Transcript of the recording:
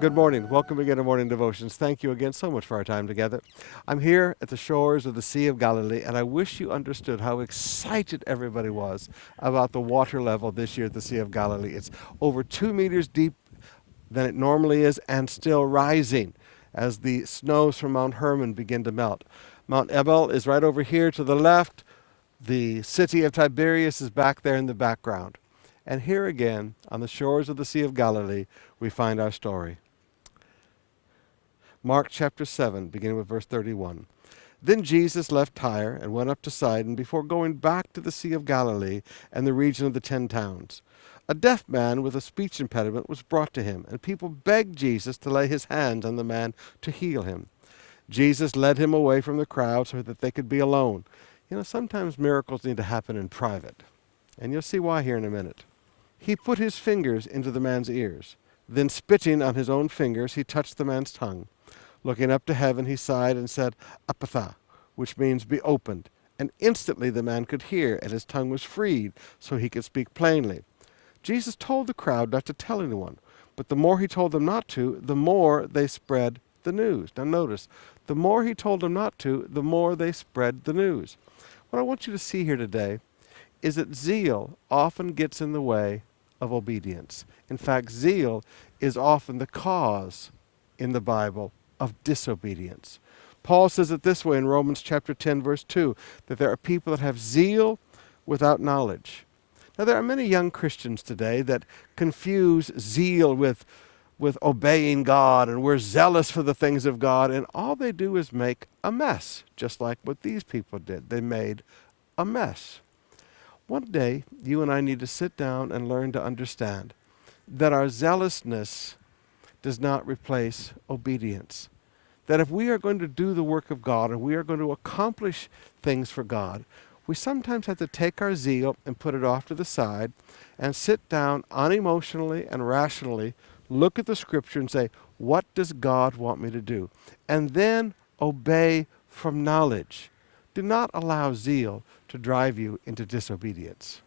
Good morning. Welcome again to Morning Devotions. Thank you again so much for our time together. I'm here at the shores of the Sea of Galilee, and I wish you understood how excited everybody was about the water level this year at the Sea of Galilee. It's over 2 meters deep than it normally is and still rising as the snows from Mount Hermon begin to melt. Mount Ebal is right over here to the left. The city of Tiberias is back there in the background. And here again, on the shores of the Sea of Galilee, we find our story. Mark chapter 7, beginning with verse 31. Then Jesus left Tyre and went up to Sidon before going back to the Sea of Galilee and the region of the 10 towns. A deaf man with a speech impediment was brought to him, and people begged Jesus to lay his hands on the man to heal him. Jesus led him away from the crowd so that they could be alone. You know, sometimes miracles need to happen in private, and you'll see why here in a minute. He put his fingers into the man's ears. Then, spitting on his own fingers, he touched the man's tongue. Looking up to heaven, he sighed and said, "Apatha," which means be opened. And instantly the man could hear, and his tongue was freed, so he could speak plainly. Jesus told the crowd not to tell anyone, but the more he told them not to, the more they spread the news. Now notice, the more he told them not to, the more they spread the news. What I want you to see here today is that zeal often gets in the way of obedience. In fact, zeal is often the cause in the Bible of disobedience. Paul says it this way in Romans chapter 10, verse 2, that there are people that have zeal without knowledge. Now, there are many young Christians today that confuse zeal with obeying God, and we're zealous for the things of God, and all they do is make a mess, just like what these people did. They made a mess. One day, you and I need to sit down and learn to understand that our zealousness does not replace obedience. That if we are going to do the work of God and we are going to accomplish things for God, we sometimes have to take our zeal and put it off to the side and sit down unemotionally and rationally, look at the scripture and say, what does God want me to do? And then obey from knowledge. Do not allow zeal to drive you into disobedience.